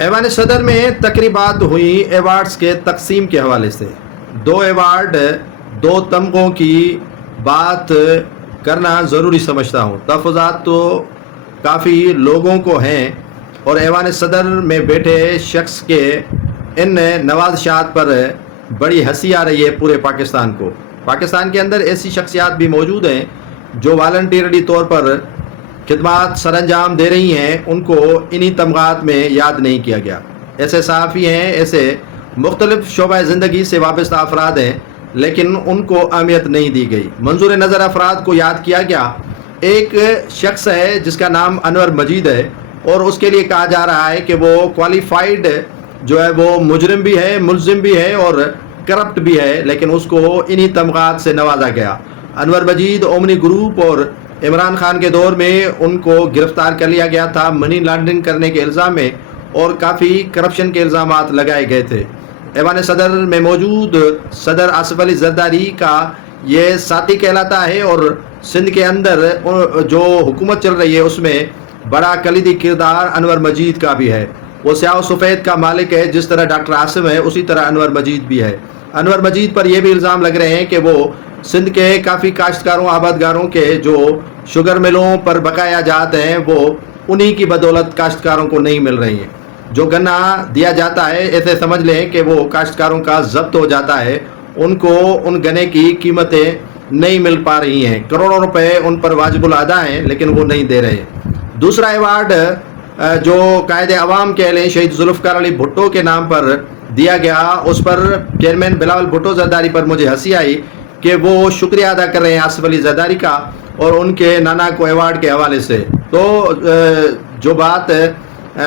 ایوان صدر میں تقریبات ہوئی ایوارڈز کے تقسیم کے حوالے سے. 2 ایوارڈ 2 تمغوں کی بات کرنا ضروری سمجھتا ہوں. تحفظات تو کافی لوگوں کو ہیں اور ایوان صدر میں بیٹھے شخص کے ان نوازشات پر بڑی ہنسی آ رہی ہے پورے پاکستان کو. پاکستان کے اندر ایسی شخصیات بھی موجود ہیں جو والنٹیرلی طور پر خدمات سر انجام دے رہی ہیں، ان کو انہی تمغات میں یاد نہیں کیا گیا. ایسے صحافی ہیں، ایسے مختلف شعبہ زندگی سے وابستہ افراد ہیں، لیکن ان کو اہمیت نہیں دی گئی. منظور نظر افراد کو یاد کیا گیا. ایک شخص ہے جس کا نام انور مجید ہے اور اس کے لیے کہا جا رہا ہے کہ وہ کوالیفائڈ جو ہے وہ مجرم بھی ہے، ملزم بھی ہے اور کرپٹ بھی ہے، لیکن اس کو انہی تمغات سے نوازا گیا. انور مجید اومنی گروپ اور عمران خان کے دور میں ان کو گرفتار کر لیا گیا تھا منی لانڈرنگ کرنے کے الزام میں، اور کافی کرپشن کے الزامات لگائے گئے تھے. ایوان صدر میں موجود صدر آصف علی زرداری کا یہ ساتھی کہلاتا ہے اور سندھ کے اندر جو حکومت چل رہی ہے اس میں بڑا کلیدی کردار انور مجید کا بھی ہے. وہ سیاہ و سفید کا مالک ہے، جس طرح ڈاکٹر عاصم ہے اسی طرح انور مجید بھی ہے. انور مجید پر یہ بھی الزام لگ رہے ہیں کہ وہ سندھ کے کافی کاشتکاروں آبادگاروں کے جو شوگر ملوں پر بقایا جات ہیں وہ انہی کی بدولت کاشتکاروں کو نہیں مل رہی ہیں. جو گنا دیا جاتا ہے ایسے سمجھ لیں کہ وہ کاشتکاروں کا ضبط ہو جاتا ہے، ان کو ان گنے کی قیمتیں نہیں مل پا رہی ہیں. کروڑوں روپے ان پر واجب الادا ہیں لیکن وہ نہیں دے رہے. دوسرا ایوارڈ جو قائد عوام کہہ لیں شہید ذوالفقار علی بھٹو کے نام پر دیا گیا، اس پر چیئرمین بلاول بھٹو زرداری پر مجھے ہنسی آئی کہ وہ شکریہ ادا کر رہے ہیں آصف علی زرداری کا اور ان کے نانا کو ایوارڈ کے حوالے سے. تو جو بات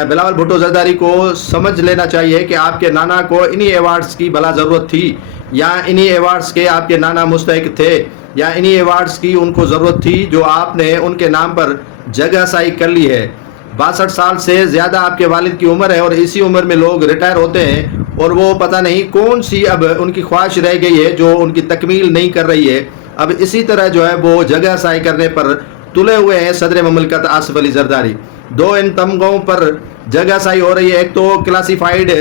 بلاول بھٹو زرداری کو سمجھ لینا چاہیے کہ آپ کے نانا کو انہی ایوارڈز کی بلا ضرورت تھی، یا انہی ایوارڈز کے آپ کے نانا مستحق تھے، یا انہی ایوارڈز کی ان کو ضرورت تھی جو آپ نے ان کے نام پر جگہ سائی کر لی ہے. 62 سال سے زیادہ آپ کے والد کی عمر ہے اور اسی عمر میں لوگ ریٹائر ہوتے ہیں اور وہ پتہ نہیں کون سی اب ان کی خواہش رہ گئی ہے جو ان کی تکمیل نہیں کر رہی ہے. اب اسی طرح جو ہے وہ جگہ سائی کرنے پر تلے ہوئے ہیں صدر مملکت آصف علی زرداری. 2 ان تمغوں پر جگہ سائی ہو رہی ہے. ایک تو کلاسیفائڈ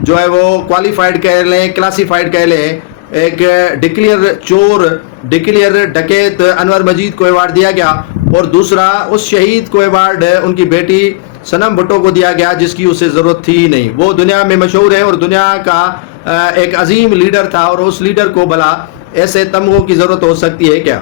جو ہے وہ کوالیفائڈ کہہ لیں، کلاسیفائڈ کہہ لیں. ایک ڈکلیئر چور، ڈکلیئر ڈکیت انور مجید کو ایوارڈ دیا گیا، اور دوسرا اس شہید کو ایوارڈ ان کی بیٹی سنم بھٹو کو دیا گیا جس کی اسے ضرورت تھی ہی نہیں. وہ دنیا میں مشہور ہے اور دنیا کا ایک عظیم لیڈر تھا، اور اس لیڈر کو بھلا ایسے تمغوں کی ضرورت ہو سکتی ہے کیا؟